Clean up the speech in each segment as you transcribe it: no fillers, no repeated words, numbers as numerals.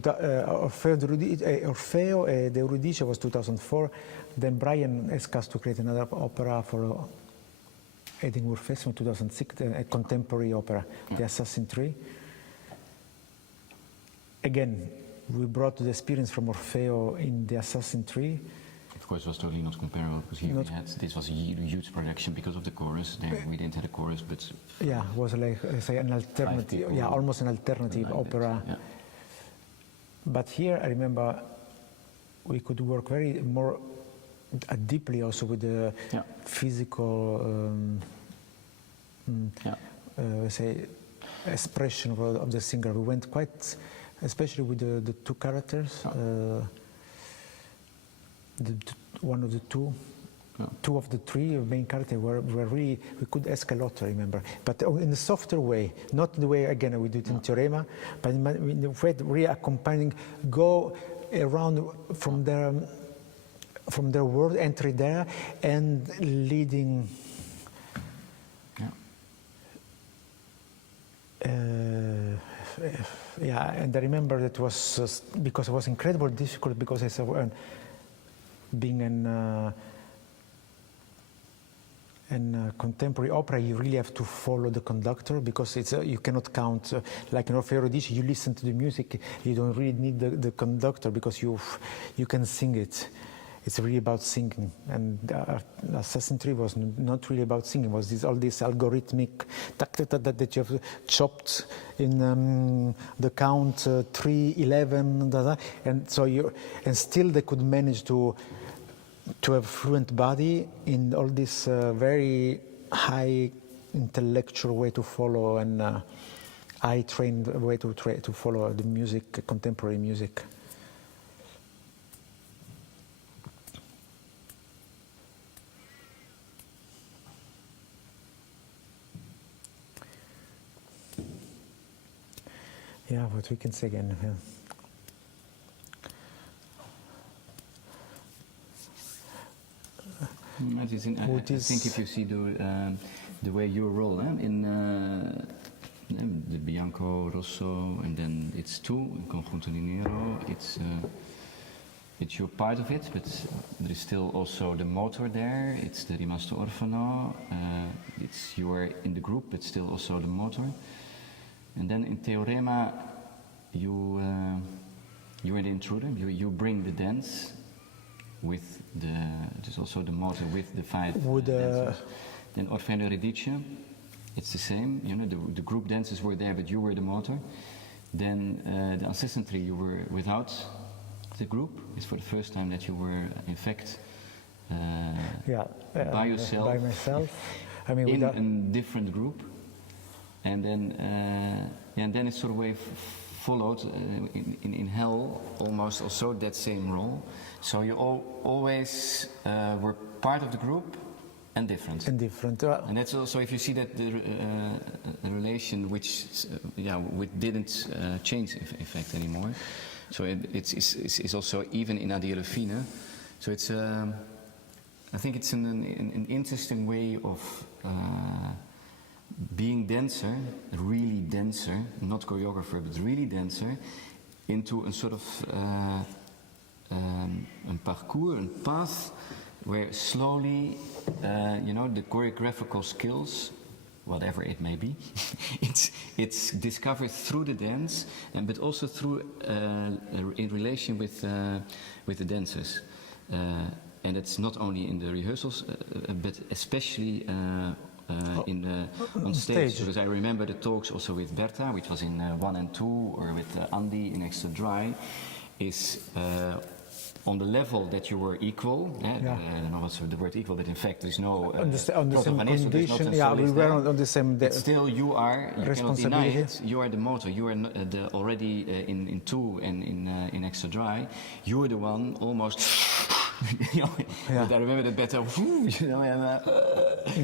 Orfeo ed Euridice was 2004. Then Brian asked us to create another opera for Edinburgh Festival in 2006, a contemporary opera, The Assassin Tree. Again, we brought the experience from Orfeo in The Assassin Tree. Of course, it was totally not comparable because here we had, this was a huge production because of the chorus. There we didn't have a chorus, but yeah, it was like say an alternative, almost an alternative opera. Yeah. But here, I remember we could work very more deeply also with the physical, say, expression of the singer. We went quite, especially with the two characters. One of the two of the three main characters were really, we could ask a lot, I remember, but in a softer way, not the way again we do it in Teorema, but in the way really accompanying, go around from their world, entry there, and leading. And I remember that was because it was incredibly difficult because it's being in contemporary opera, you really have to follow the conductor because it's you cannot count like in Orfeo Euridice. You listen to the music, you don't really need the conductor because you can sing it. It's really about singing, and Assassin Tree was not really about singing. It was all this algorithmic that you have chopped in the count 3, 11, and so and still they could manage to have fluent body in all this very high intellectual way to follow and eye-trained way to follow the music, contemporary music. Yeah, what we can say again. Yeah. I think if you see the way you roll in the Bianco, Rosso, and then it's two in Conjunto di Nero. It's your part of it, but there is still also the motor there. It's the Rimasto Orfano. It's you are in the group, but still also the motor. And then in Teorema, you are the intruder. You bring the dance. With there's also the motor with the 5 dancers. Then Orfeo and Euridice, it's the same. You know, the group dances were there, but you were the motor. Then the Assassin Tree, you were without the group. It's for the first time that you were, in fact, by yourself. By myself. I mean, in a different group. And then it's sort of way followed in Hell, almost also that same role. So you always were part of the group and different. And different. And that's also, if you see that the relation which didn't change in fact anymore. So it's also even in Addio Fine. So it's I think it's an interesting way of being dancer, really dancer, not choreographer, but really dancer, into a sort of a parcours, a path, where slowly, the choreographical skills, whatever it may be, it's discovered through the dance, but also through in relation with the dancers, and it's not only in the rehearsals, but especially. On stage, because I remember the talks also with Berta, which was in 1 and 2, or with Andy in Extra Dry, is on the level that you were equal. I don't know what's the word equal, but in fact there's no on the same condition. We were on the same. But still, you cannot deny it. You are the motor. You are already in 2 and in Extra Dry. You are the one almost But I remember that better.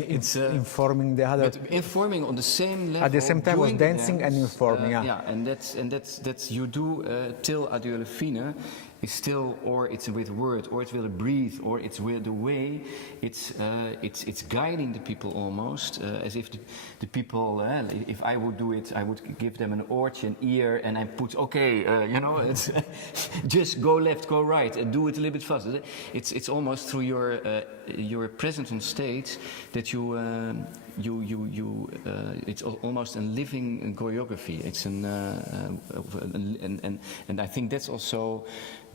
It's informing the other. But informing on the same level. At the same time, was doing the dancing dance, and informing. and that's you do till adieu fine. Is still, or it's with word, or it's with a breathe, or it's with the way. It's guiding the people almost, as if the people. If I would do it, I would give them an oortje, an ear, and I put it's just go left, go right, and do it a little bit faster. It's almost through your presence on stage that you it's almost a living choreography. It's and I think that's also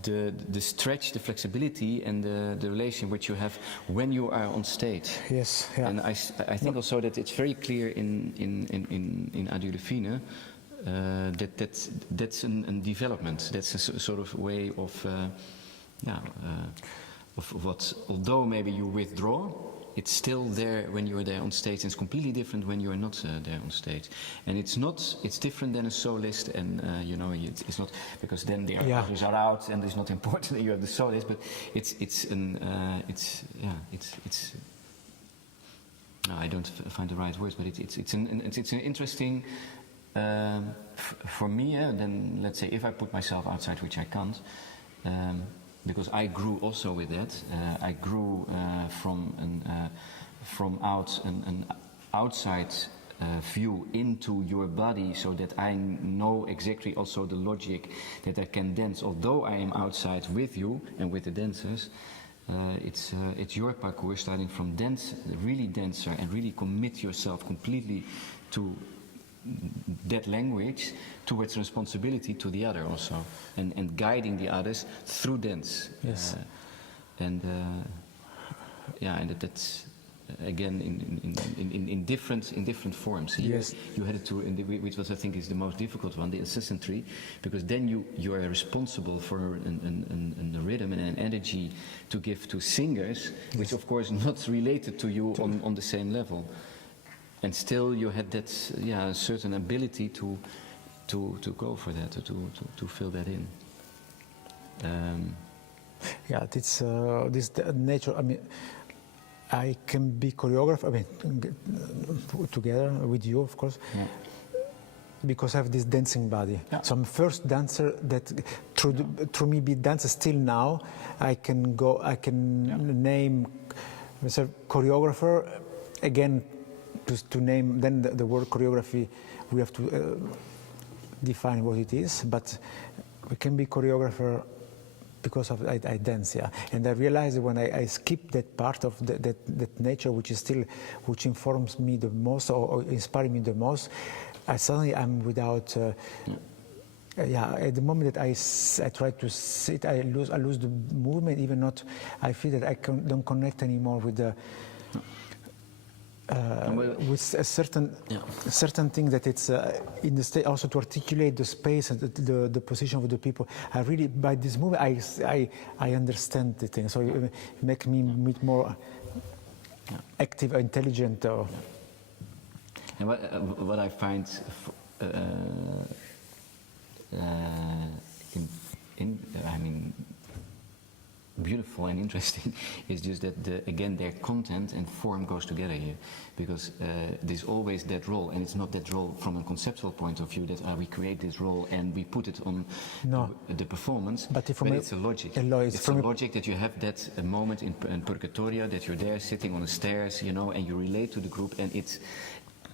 the stretch, the flexibility, and the relation which you have when you are on stage. Yes, yeah. And I think also that it's very clear in Adieu le Fine that's a development. That's a sort of way of what, although maybe you withdraw, it's still there when you're there on stage, and it's completely different when you're not there on stage. And it's different than a soloist, and it's not, because then the others are out, and it's not important that you have the soloist, but I don't find the right words, but it's an interesting, for me, then let's say if I put myself outside, which I can't, because I grew also with that. I grew from an outside view into your body, so that I know exactly also the logic that I can dance. Although I am outside with you and with the dancers, it's your parcours, starting from dance, really dancer, and really commit yourself completely to that language, towards responsibility to the other also, and guiding the others through dance. Yes. And that's again in different forms. Here yes. You had it to, which was I think is the most difficult one, the accessory, because then you are responsible for a rhythm and an energy to give to singers, which of course not related to you on the same level. And still, you had that certain ability to go for that, to fill that in. It's this nature. I mean, I can be choreographer. I mean, together with you, of course, because I have this dancing body. Yeah. So I'm first dancer that through me be dancer. Still now, I can name myself choreographer again. To name, then the word choreography, we have to define what it is, but we can be choreographer because of I dance, And I realized when I skip that part of that nature, which informs me the most or inspires me the most, I'm without. At the moment that I try to sit, I lose the movement. Even not, I feel that I don't connect anymore with the. With a certain thing that it's in the state, also to articulate the space and the position of the people. I really, by this movie, I understand the thing. So it makes me more active, intelligent. And what I find beautiful and interesting is just that again their content and form goes together here, because there's always that role, and it's not that role from a conceptual point of view that we create this role and we put it on the performance, but it's a logic. It's a logic that you have that moment in Purgatoria, that you're there sitting on the stairs, and you relate to the group,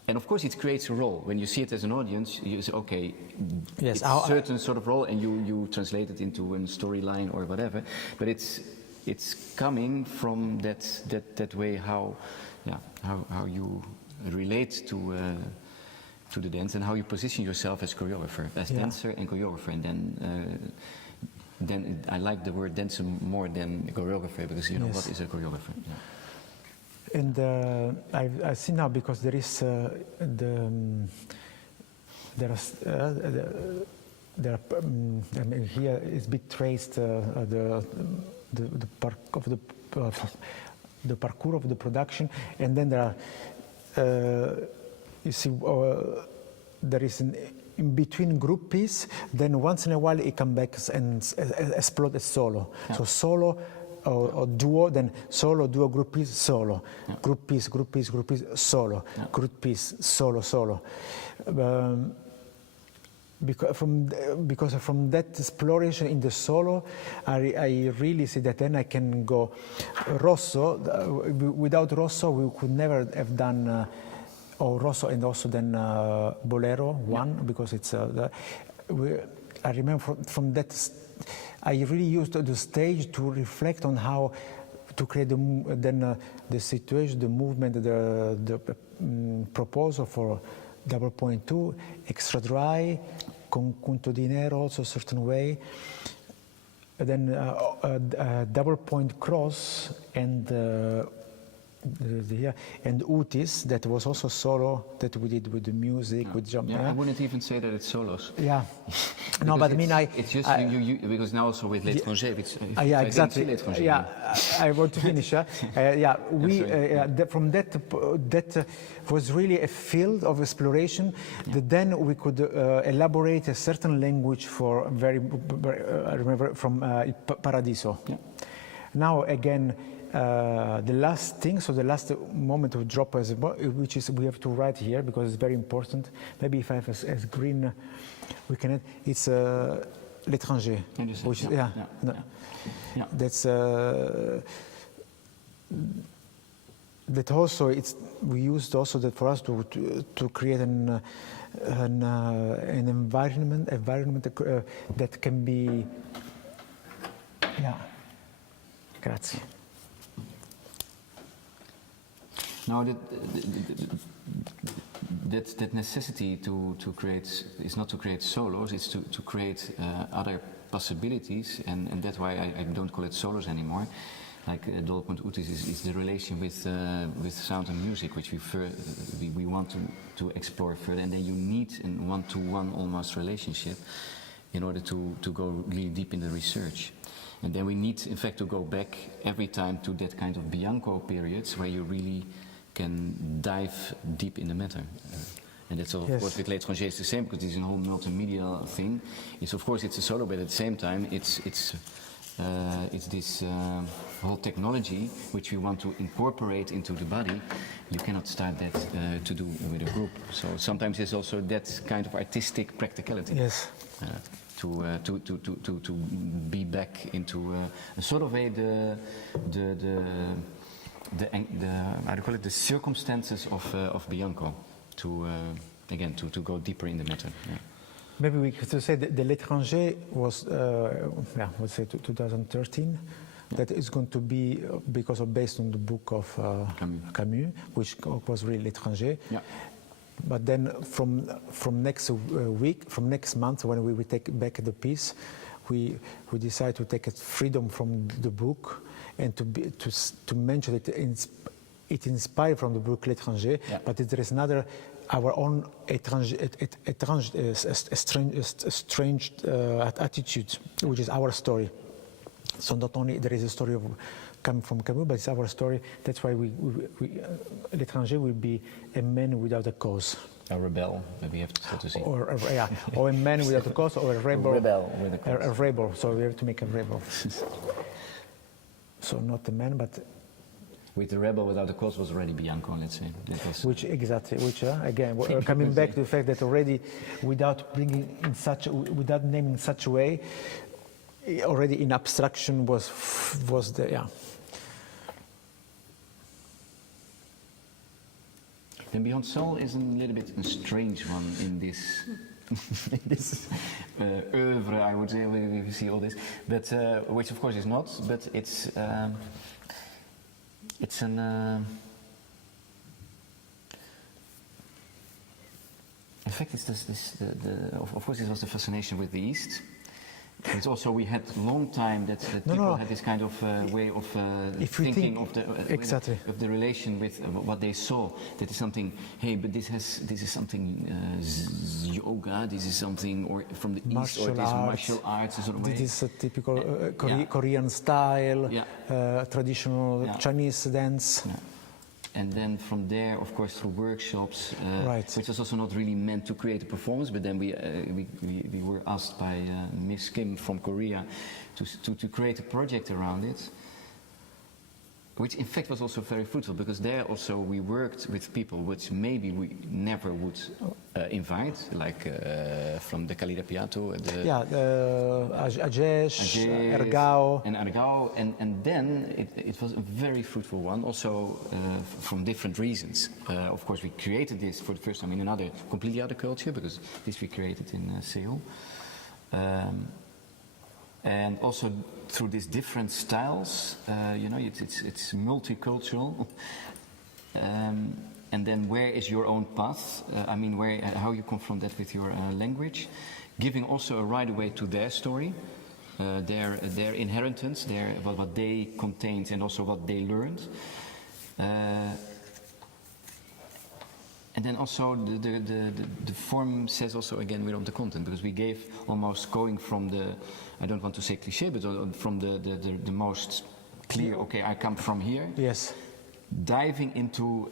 and of course it creates a role. When you see it as an audience, you say, okay, it's a certain sort of role, and you translate it into a storyline or whatever. But it's coming from that way how you relate to the dance, and how you position yourself as choreographer, as dancer and choreographer. And then I like the word dancer more than choreographer, because what is a choreographer? Yeah. And I see now, because there is here is bit traced the parkour of the production, and then there are you see there is an in between group piece. Then once in a while it comes back and explodes as solo. Yeah. So solo or duo, then solo, duo, group piece, solo, group piece, group piece, group piece, solo, group piece, solo, solo. Because from that exploration in the solo, I really see that then I can go Rosso. Without Rosso, we could never have done Rosso and also then Bolero one, because it's I remember from that I really used the stage to reflect on how to create the situation, the movement, the proposal for double point 2, extra dry, con punto di nero, also a certain way. And then double point cross and Utis, that was also solo that we did with the music, with jump. I wouldn't even say that it's solos. Yeah. No, but I mean, it's just you because now also with l'étranger, exactly. Yeah, I want to finish. From that was really a field of exploration. That then we could elaborate a certain language for I remember from Paradiso. Yeah. Now again. The last thing, so the last moment of drop, which is we have to write here because it's very important. Maybe if I have as green, we can. It's l'étranger, which that's that also it's we used also that for us to create an environment that can be. Yeah. Grazie. Now, that necessity to create is not to create solos; it's to create other possibilities, and that's why I don't call it solos anymore. Like Dolpunt Utis is the relation with sound and music, which we want to explore further, and then you need a one-to-one almost relationship in order to go really deep in the research. And then we need, in fact, to go back every time to that kind of Bianco periods where you really can dive deep in the matter. And that's of course with l'étranger is the same, because it's a whole multimedia thing. It's of course it's a solo, but at the same time it's this whole technology which we want to incorporate into the body. You cannot start that to do with a group. So sometimes there's also that kind of artistic practicality. Yes. To be back into a sort of way how do you call it, the circumstances of Bianco to again to go deeper in the matter. Yeah. Maybe we could say that the l'étranger was let's say 2013. That is going to be because of based on the book of Camus, which was really l'étranger. Yeah. But then from next month, when we take back the piece, we decide to take freedom from the book and to mention it. It inspired from the book L'étranger, but there is another our own strange attitude, which is our story. So not only there is a story of coming from Camus, but it's our story. That's why l'étranger will be a man without a cause. A rebel, maybe you have to see. Or a man without a cause, or a rebel. A rebel with a cause. A rebel. So we have to make a rebel. So not a man, but. With the rebel without a cause was already Bianco, let's say. Which again, coming back to the fact that already, without naming such a way, already in abstraction was the And Beyond Soul is a little bit a strange one in this oeuvre, I would say, we see all this, but which of course is not, but it's an in fact it's of course it was the fascination with the East. It's also we had a long time that people had this kind of way of thinking of the relation with what they saw. That is something. Hey, but this is something yoga. This is something or from the East, or this martial arts. Sort of way. This is a typical Korean style, traditional Chinese dance. Yeah. And then from there, of course, through workshops, which was also not really meant to create a performance, but then we were asked by Miss Kim from Korea to create a project around it. which in fact was also very fruitful, because there also we worked with people which maybe we never would invite, like from the Calida Piatto. Ajesh, Ergao. And Ergao, and then it was a very fruitful one, also from different reasons. Of course, we created this for the first time in another, completely other culture, because this we created in Seoul. And also through these different styles, you know, it's multicultural. And then where is your own path? I mean, how you confront that with your language, giving also a right away to their story, their inheritance, what they contained, and also what they learned. And then also the form says also again we're on the content, because we gave almost going from the, I don't want to say cliché, but from the most clear, okay, I come from here. Yes. Diving into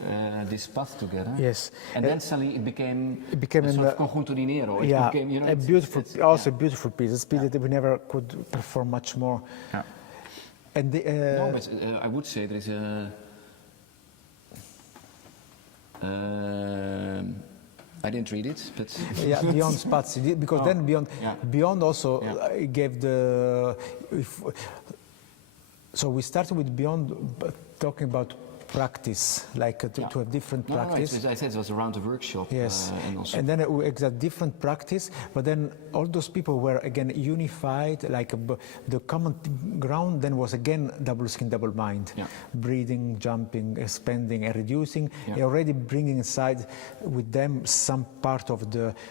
this path together. Yes. And then suddenly it became a sort of conjunto di nero. It became, you know, a beautiful, also a beautiful piece. A piece that we never could perform much more. Yeah. And no, but I would say there is a. I didn't read it, but yeah, Beyond Spazio, because then Beyond also gave the. So we started with Beyond talking about practice, like to have different practice. I said it was around the workshop. Yes, and then we had different practice, but then all those people were again unified, like the common ground then was again double skin, double mind, breathing, jumping, expanding and reducing, and already bringing inside with them some part of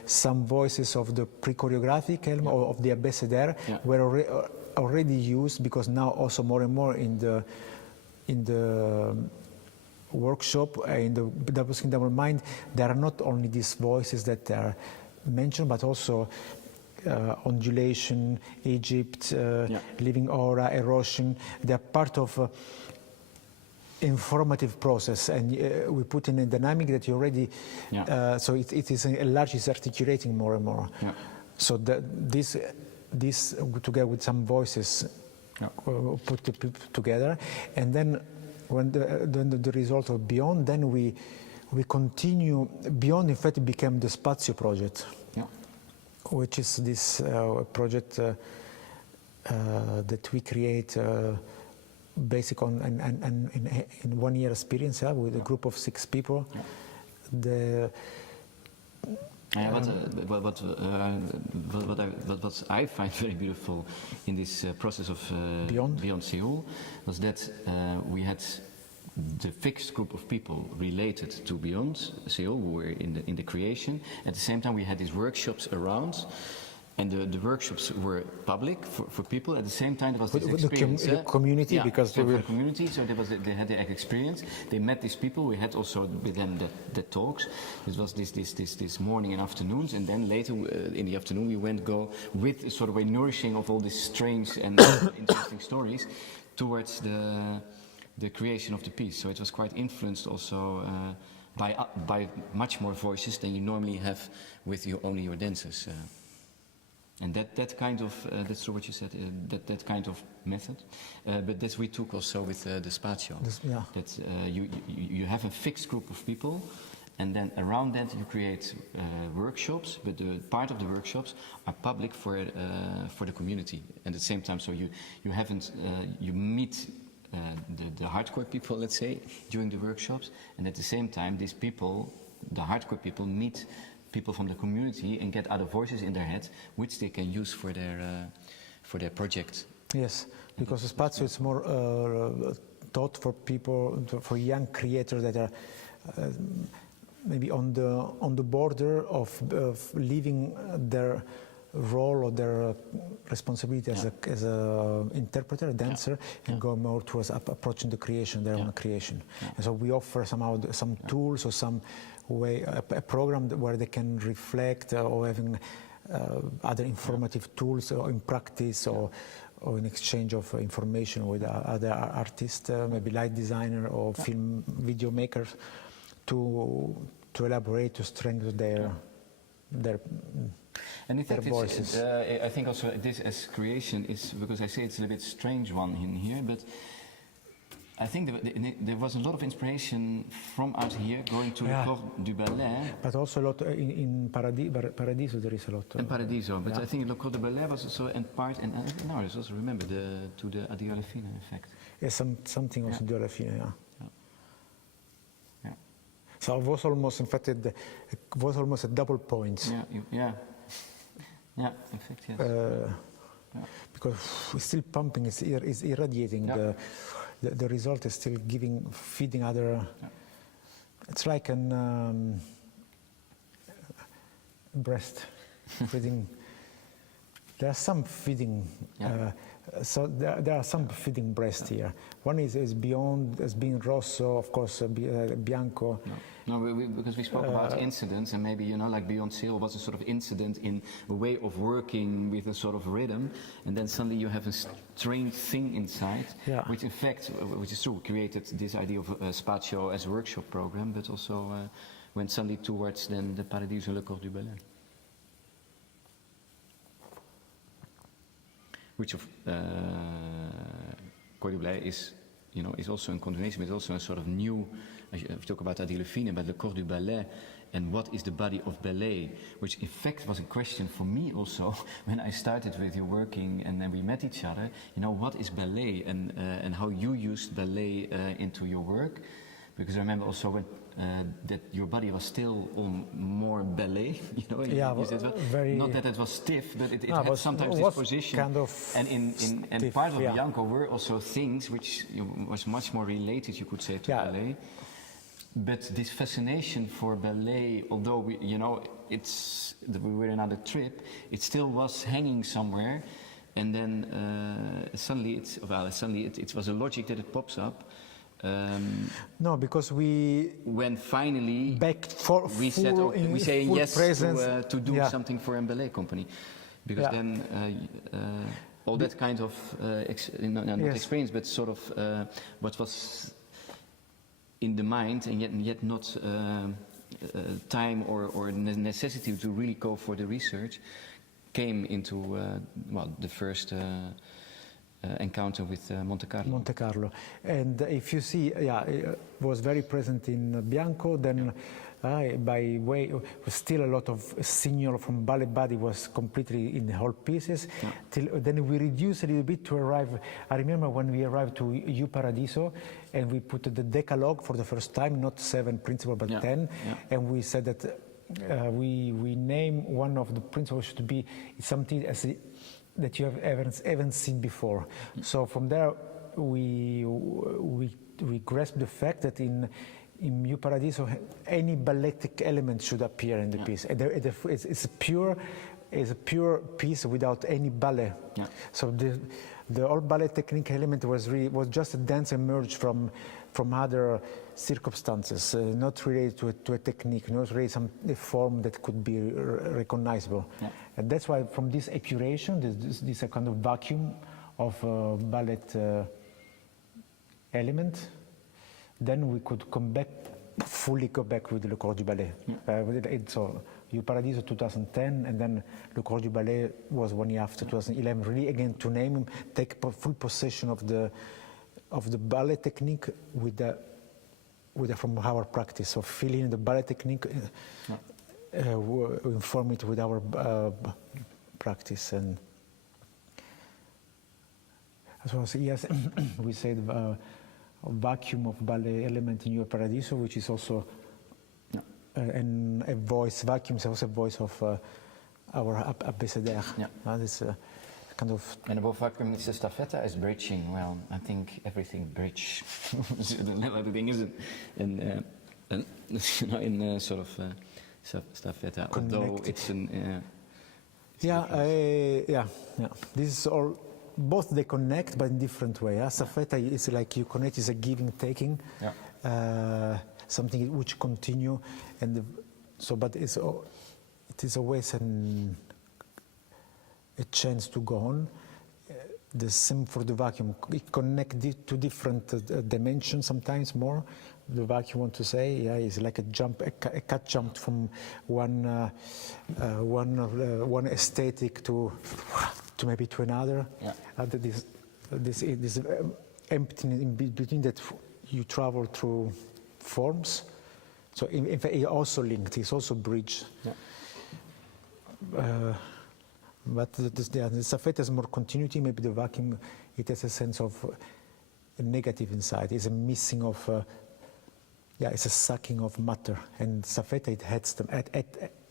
some voices of the pre-choreographic element or of the abecedere were already used, because now also more and more in the workshop, in the double skin, double mind, there are not only these voices that are mentioned, but also ondulation, Egypt, living aura, erosion. They are part of informative process, and we put in a dynamic that you already, so it is a large, is articulating more and more. So this together with some voices put the people together, and then when the result of Beyond, then we continue. Beyond, in fact, became the Spazio project, which is this project that we create basic on in 1 year experience with a group of 6 people. What I find very beautiful in this process of Beyond Seoul was that we had the fixed group of people related to Beyond Seoul who were in the creation. At the same time, we had these workshops around. And the workshops were public for people. At the same time, there was this experience. The community, because so the community. So they had the experience. They met these people. We had also with them the talks. It was this morning and afternoons, and then later in the afternoon we go with sort of a nourishing of all these strange and interesting stories towards the creation of the piece. So it was quite influenced also by much more voices than you normally have with only your dancers. And that kind of, that's true what you said, that kind of method. But this we took also with the Spazio. That you have a fixed group of people, and then around that you create workshops, but the part of the workshops are public for the community. And at the same time, so you meet the hardcore people, let's say, during the workshops, and at the same time these people, the hardcore people, meet people from the community and get other voices in their head, which they can use for their project. Yes, because Spazio is more taught for people, for young creators that are maybe on the border of leaving their role or their responsibility as a interpreter, a dancer, and go more towards approaching the creation, their own creation. And so we offer somehow some tools or some way, a program where they can reflect or having other informative tools or in practice or in exchange of information with other artists, maybe light designer or film video makers, to elaborate, to strengthen their and voices. I think also this as creation is, because I say it's a little bit strange one in here, but I think there was a lot of inspiration from out here going to the Corps du Ballet. But also a lot in Paradiso there is a lot. In Paradiso, but I think Le Corps du Ballet was also in part, and now I also remember to the Addio alla fine effect. Yeah, something also Addio alla fine, Yeah. So it was almost, in fact, it was almost a double point. Yeah, in fact, yes. Because it's still pumping, it's irradiating. The result is still feeding other. It's like an breast feeding. There are some feeding. So there are some feeding breasts here. One is beyond, as being rosso, of course, bianco. No, because we spoke about incidents, and maybe, like Beyond Sale was a sort of incident in a way of working with a sort of rhythm, and then suddenly you have a strange thing inside, which in fact, which is true, created this idea of Spazio as a workshop program, but also went suddenly towards then the Paradiso Le Corps du Ballet. Which of Corps du Ballet is, is also in continuation, but also a sort of new. If you talk about Addio alla fine, but Le Corps du Ballet, and what is the body of ballet, which in fact was a question for me also when I started with you working, and then we met each other. What is ballet, and how you used ballet into your work, because I remember also when. That your body was still on more ballet, very. Not that it was stiff, but it had sometimes this position. Kind of and part of Bianco were also things which was much more related, you could say, to ballet. But this fascination for ballet, although we were on another trip, it still was hanging somewhere, and then suddenly it was a logic that it pops up. No, because when finally we say yes presence, to do something for a ballet company, because then all that kind of not experience, but sort of what was in the mind, and yet not time or necessity to really go for the research, came into the first. Encounter with Monte Carlo. Monte Carlo, and if you see, it was very present in Bianco. Then, by way, still a lot of signal from ballet body was completely in the whole pieces. Then we reduced a little bit to arrive. I remember when we arrived to U Paradiso, and we put the Decalogue for the first time, not 7 principles but 10, and we said that we name one of the principles should be something that you haven't seen before. So from there, we grasp the fact that in Mio Paradiso, any balletic element should appear in the piece. It's a pure piece without any ballet. So the all ballet technique element was just a dance emerged from other circumstances, not related to a technique, not really a form that could be recognizable. And that's why from this epuration, this kind of vacuum of ballet element, then we could fully go back with Le Corps du Ballet. So U Paradiso 2010, and then Le Corps du Ballet was 1 year after, 2011. Really, again, to name him, take full possession of the ballet technique from our practice. So fill in the ballet technique, inform it with our practice. And as well as, yes, we said a vacuum of ballet element in your Paradiso, which is also a voice. Vacuum is also a voice of our abécédaire. This kind of. And above vacuum, it's a staffetta is bridging. Well, I think everything bridge. The thing is, in sort of staffetta, although it's an. This is all. Both they connect, but in different way. Staffetta is like you connect, is a giving, taking, something which continue, and but it is always a chance to go on. The same for the vacuum. It connects to different dimensions. Sometimes more. The vacuum, want to say, is like a jump, a cut jump from one aesthetic to maybe to another. This empty in between that you travel through forms. So in fact, it's also linked. It's also bridged. Yeah. But the staffetta has more continuity. Maybe the vacuum, it has a sense of a negative inside. It's a missing of, it's a sucking of matter. And staffetta, it adds them,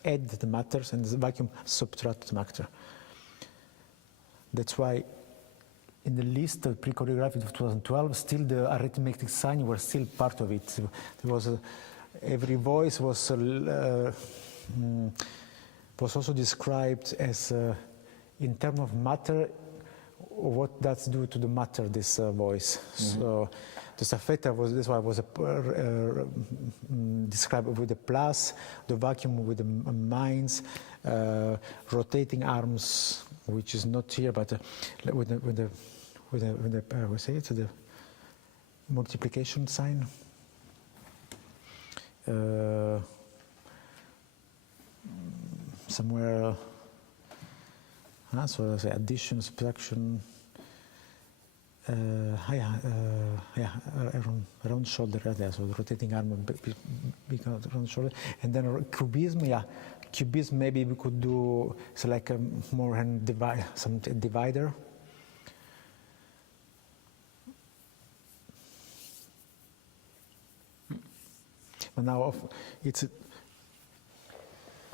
add the matters, and the vacuum subtract the matter. That's why in the list of pre-choreography of 2012, still the arithmetic sign were still part of it. There was every voice was also described as, in terms of matter, what does do to the matter, this voice. Mm-hmm. So the staffetta was, this one was described with a plus, the vacuum with the mines, rotating arms, which is not here, but with the we say it's the multiplication sign. Somewhere, so say addition, subtraction, around shoulder, so the rotating arm, big around shoulder, and then cubism, cubism maybe we could do, it's like a more hand divider. But now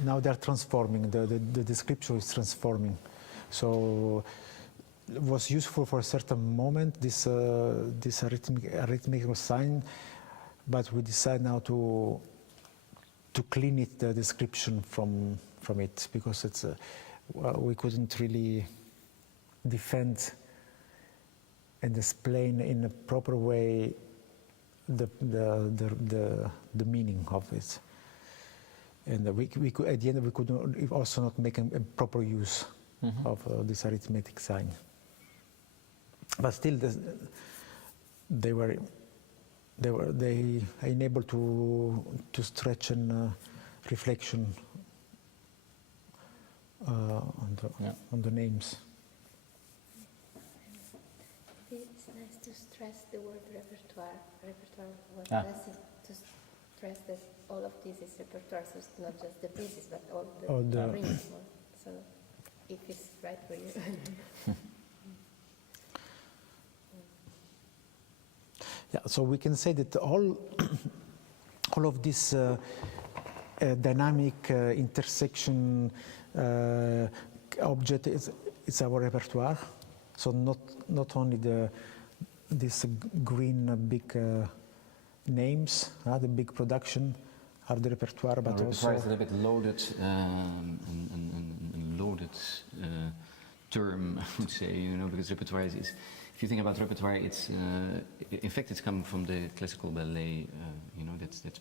now they're transforming, the description is transforming. So it was useful for a certain moment, this arithmetical sign, but we decide now to clean it, the description from it, because it's we couldn't really defend and explain in a proper way the meaning of it. And we could, at the end, we could also not make a proper use of this arithmetic sign. But still, they enabled to stretch and reflection on the names. It's nice to stress the word repertoire. What does it to stress that all of this is repertoire, so it's not just the pieces, but all the rings. So if it's right for you. Yeah, so we can say that all of this dynamic intersection object is our repertoire. So not only this green big names, the big production are the repertoire, but also repertoire is a little bit loaded, and loaded term, I would say, because repertoire is, if you think about repertoire, it's in fact it's coming from the classical ballet. That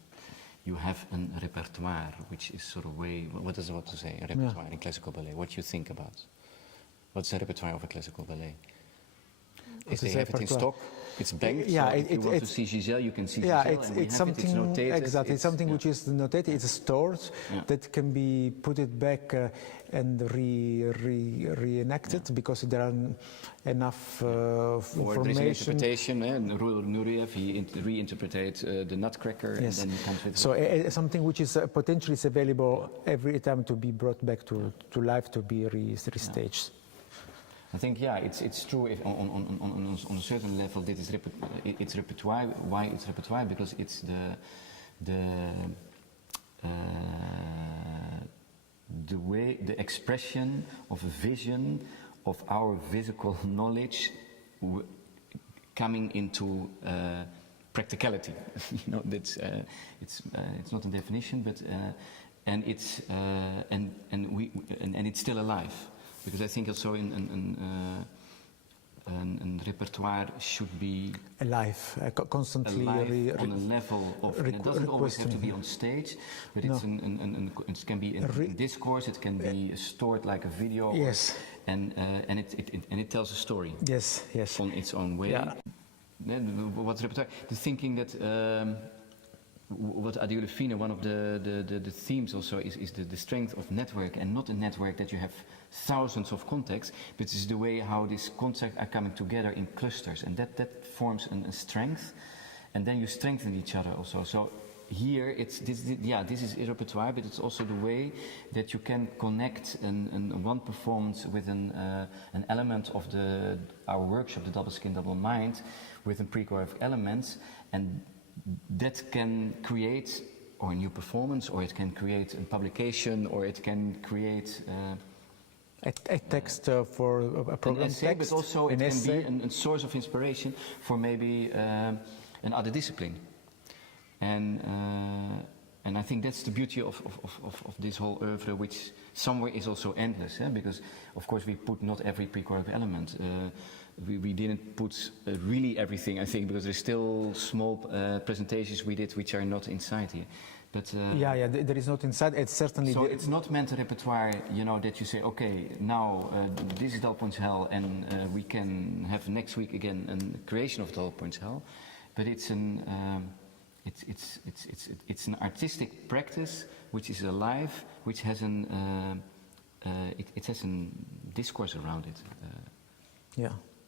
you have a repertoire, which is sort of way. What does it say? A repertoire in classical ballet. What you think about? What's the repertoire of a classical ballet? If they have it in stock, it's banked. Yeah, so if you want to see Giselle, you can see Giselle. Yeah, it's something it's notated, exactly. It's something which is notated. It's stored that can be put it back and reenacted because there are enough information. Or there is an interpretation. Nureyev, he reinterpreted the Nutcracker, yes. And then he comes with. So something which is potentially is available every time to be brought back to life, to be restaged. I think it's true. If on a certain level, it's repertoire. Why it's repertoire? Because it's the way, the expression of a vision of our physical knowledge coming into practicality. That's it's not a definition, but and it's and it's still alive. Because I think also in repertoire should be alive, constantly alive on a level of. And it doesn't always have to be on stage, but it's it can be in discourse. It can be stored like a video. Yes. And it tells a story. Yes. Yes. On its own way. Yeah. What's repertoire? The thinking that. what Adele Fine, one of the themes also is the strength of network, and not a network that you have thousands of contacts, but it's the way how these contacts are coming together in clusters, and that forms a strength, and then you strengthen each other also. So here this is repertoire, but it's also the way that you can connect one performance with an element of our workshop, the Double Skin, Double Mind, with a pre-choreographic elements, and that can create or a new performance, or it can create a publication, or it can create a text for a program essay, text, but also it can essay. be a source of inspiration for maybe another discipline. And I think that's the beauty of this whole oeuvre, which somewhere is also endless, because of course we put not every pre-choreographic element. We didn't put really everything, I think, because there's still small presentations we did which are not inside here. But there is not inside. It's certainly. So it's not meant a repertoire, that you say, okay, now this is Double Points Hell, and we can have next week again a creation of Double Points Hell, but it's it's an artistic practice which is alive, which has it has a discourse around it.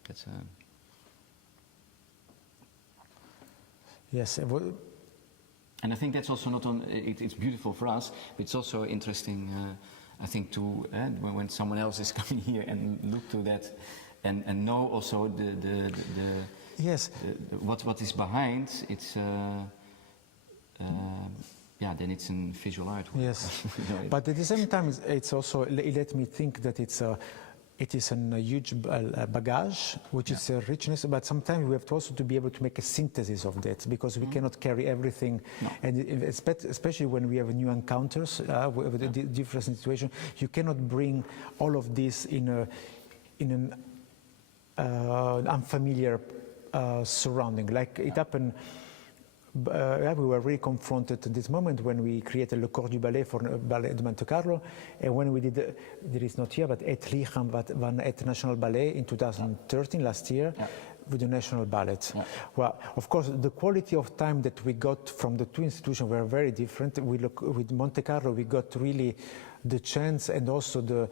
That's yes. And I think that's also not on. It's beautiful for us, but it's also interesting. I think to when someone else is coming here and look to that, and know also the yes what is behind. It's then it's in visual art. Yes, but at the same time, it's also let me think that it is a huge bagage, which is a richness, but sometimes we have to also to be able to make a synthesis of that, because we cannot carry everything, and especially when we have new encounters with a different situation, you cannot bring all of this in an unfamiliar surrounding. Like it happened. We were really confronted at this moment when we created Le Corps du Ballet for Ballet de Monte Carlo, and when we did, there is not here, but Het Lichaam van het National Ballet in 2013, last year, with the National Ballet. Well, of course, the quality of time that we got from the two institutions were very different. With Monte Carlo, we got really the chance and also the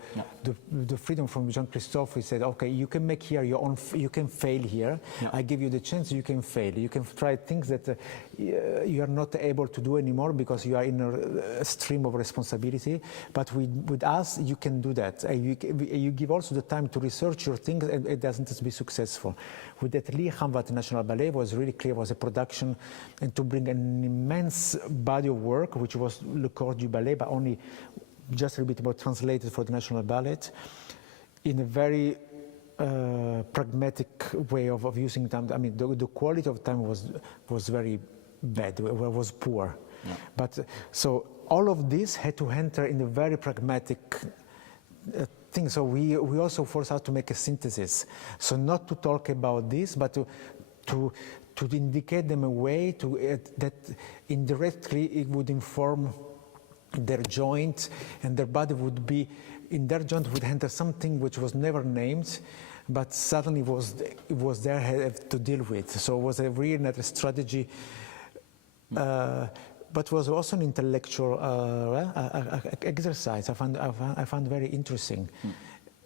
freedom from Jean-Christophe. He said, okay, you can make here your own, you can fail here. I give you the chance, you can fail. You can try things that you are not able to do anymore because you are in a stream of responsibility. But with us, you can do that. You give also the time to research your things, and it doesn't be successful. With that, Lichaam van het National Ballet was really clear, was a production, and to bring an immense body of work, which was Le Corps du Ballet, but only just a little bit more translated for the National Ballet, in a very pragmatic way of using time. I mean, the quality of time was very bad, was poor. But so all of this had to enter in a very pragmatic thing. So we also forced out to make a synthesis. So not to talk about this, but to indicate them a way that indirectly it would inform their joint, and their body would be, in their joint would enter something which was never named, but suddenly it was there have to deal with. So it was a really another strategy, but was also an intellectual exercise. I found very interesting.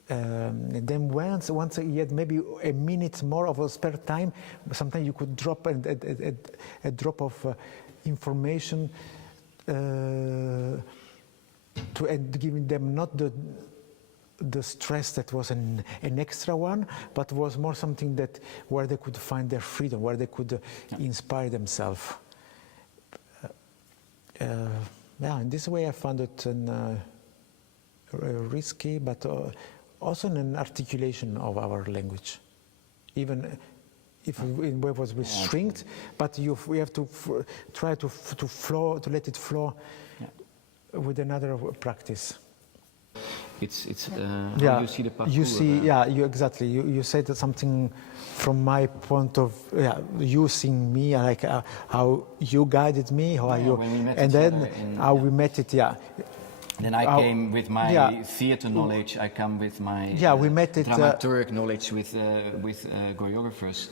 And then once you had maybe a minute more of a spare time, sometimes you could drop a drop of information. And giving them not the stress that was an extra one, but was more something that where they could find their freedom, where they could inspire themselves. In this way I found it risky, but also an articulation of our language, even if it was restrained, but we have to try to let it flow with another practice. It's how you see the parcours. You see, exactly. You said something from my point of you seeing me, like how you guided me, and then how we met it. Then I came with my theater knowledge. I come with my we met it, dramaturg knowledge with choreographers.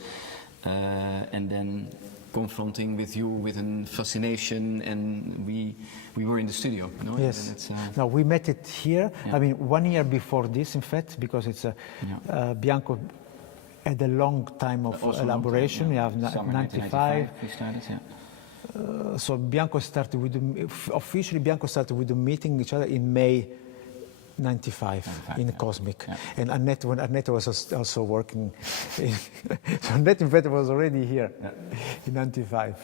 and then confronting with you with a fascination, and we were in the studio. No? Yes. It's, no, we met it here. I mean, 1 year before this, in fact, because it's Bianco had a long time of elaboration. You have 95. We started, So Bianco started with officially Bianco started with the meeting each other in May 95 in Cosmic, and Annette, when Annette was also working, so Annette in fact was already here in 95.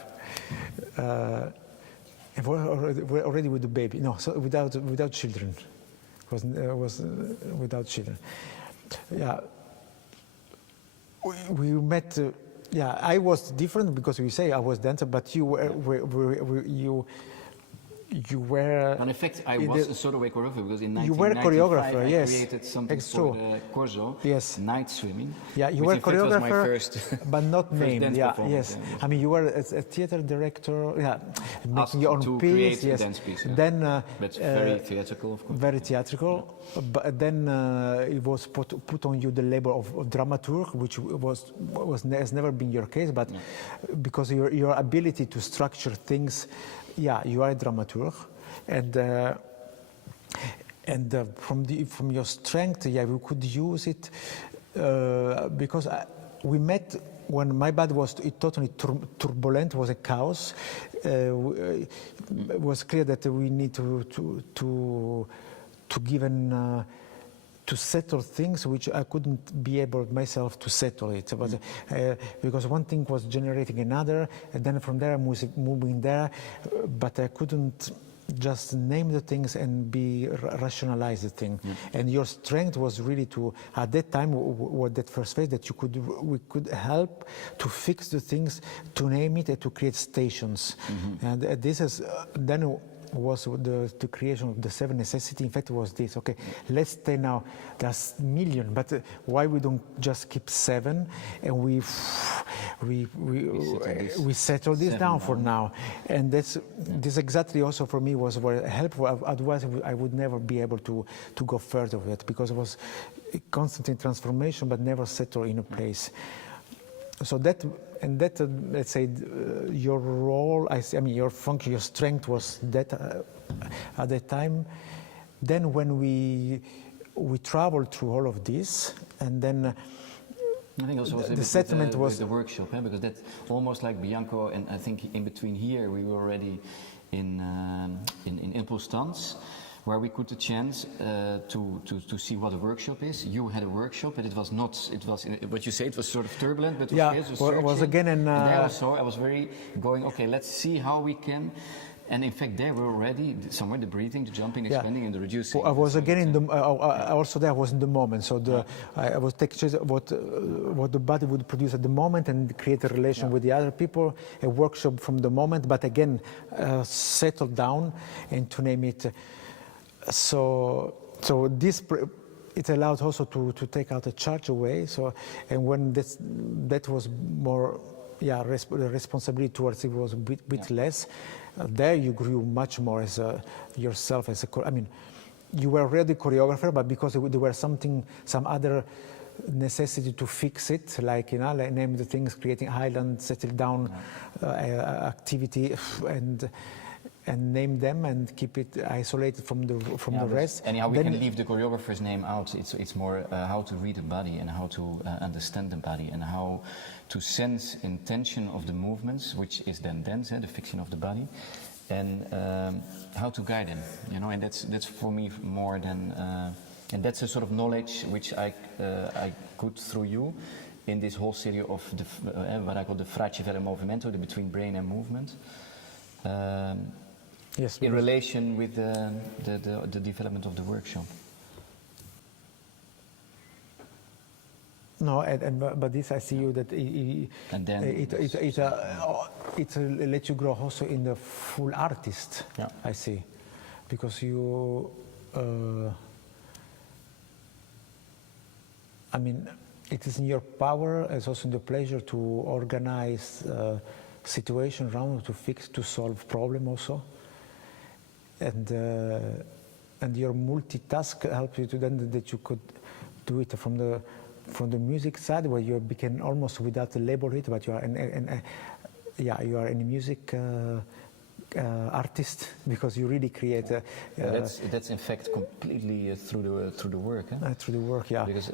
We're already with the baby. No, so without children. Was without children. Yeah. We met. I was different because we say I was dancer, but you were. And in fact, I was a sort of a choreographer because in 1995 you were a choreographer. I created something for the Corso, night swimming. Yeah, you were a choreographer, was my first, but not named. Yes. I mean, you were a theater director. Making your own piece. Yes. Dance piece. Then, but very theatrical, of course. Very theatrical. But then it was put on you the label of dramaturg, which has never been your case. But because your ability to structure things. Yeah, you are a dramaturg, and from your strength, we could use it because we met when my body was totally turbulent, was a chaos. It was clear that we need to give to settle things which I couldn't be able myself to settle it, but because one thing was generating another, and then from there moving there, but I couldn't just name the things and rationalize the thing. And your strength was really to, at that time, what that first phase, that we could help to fix the things, to name it, and to create stations. And this is then. Was the creation of the seven necessity. In fact, it was this. Okay, let's stay now. There's million, but why we don't just keep seven and we settle this down for now? And this exactly also for me was very helpful. Otherwise, I would never be able to go further with it because it was constant in transformation, but never settle in a place. So that let's say your role, I mean your function, your strength was that at that time. Then when we traveled through all of this, and then I think also the settlement was the workshop, because that's almost like Bianco, and I think in between here we were already in Impulsdans, where we got the chance to see what a workshop is. You had a workshop, but it was what you say, it was sort of turbulent, but it was again and there also I was very going, okay, let's see how we can. And in fact, there were already somewhere the breathing, the jumping, expanding, and the reducing. Well, I was again in the. Also, there I was in the moment. So I was taking what the body would produce at the moment and create a relation with the other people. A workshop from the moment, but again, settle down and to name it. So this it allowed also to take out a charge away. So and when that was more the responsibility towards it was a bit less. There you grew much more as yourself as a. I mean, you were already choreographer, but because there were some other necessity to fix it, like like name the things, creating island, settle down activity, and name them and keep it isolated from the rest. Anyhow, we can leave the choreographer's name out. It's more how to read the body and how to understand the body and how to sense intention of the movements, which is then dance, the fixing of the body, and how to guide them. And that's for me more than, and that's a sort of knowledge which I could through you in this whole series of what I call the Fracevere Movimento, the between brain and movement. Yes, in relation with the development of the workshop. No, but this I see you that it lets you grow also in the full artist. Yeah. I see, because you. I mean, it is in your power, it's also in the pleasure to organize situation around, to fix, to solve problem also. And your multitask helps you to then that you could do it from from the music side, where you became almost without elaborate, but you are you are a music artist, because you really create. That's in fact completely through the work. Through the work, yeah. Because,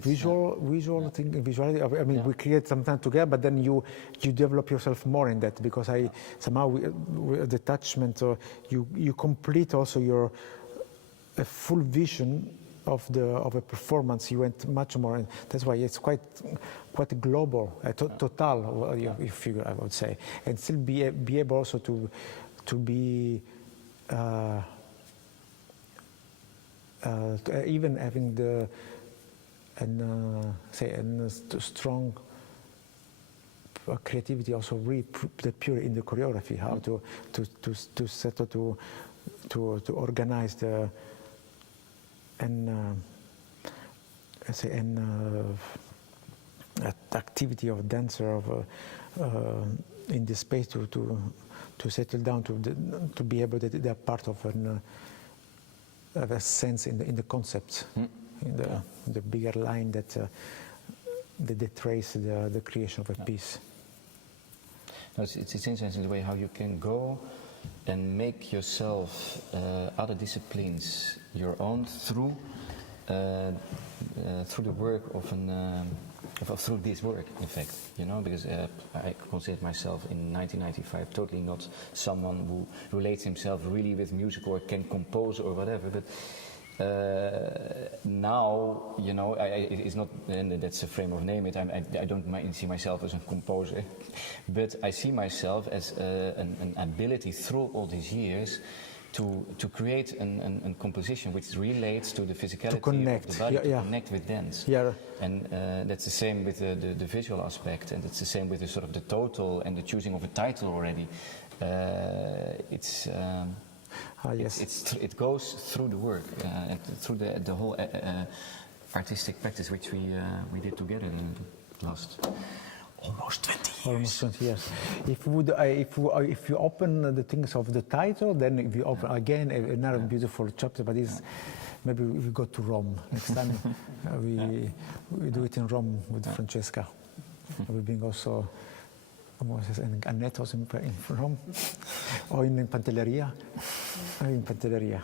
visual thing, visuality. I mean, we create sometimes together, but then you develop yourself more in that, because somehow the attachment, you complete also your a full vision of a performance. You went much more, and that's why it's quite global, total. You figure, I would say, and still be able also to be even having the strong creativity, also really pure in the choreography, how to settle to organize the activity of dancer in the space to settle down to be able to they are part of a sense in the concept, in the bigger line that they trace the creation of a piece. No, it's interesting the way how you can go and make yourself other disciplines your own through the work of through this work, in fact, because I consider myself in 1995 totally not someone who relates himself really with music or can compose or whatever, but now, it's not, and that's a frame of name it, I don't see myself as a composer, but I see myself as an ability through all these years to create a composition which relates to the physicality of the body, to connect with dance. Yeah. And that's the same with the visual aspect, and it's the same with the sort of the total and the choosing of a title already. It goes through the work and through the whole artistic practice which we did together in the last almost 20 years. Almost 20 years. If you open the things of the title, then if you open again another beautiful chapter, but maybe we go to Rome next time. We do it in Rome with Francesca. We bring also Moises and Annette in Rome, or in Pantelleria. In Pantelleria.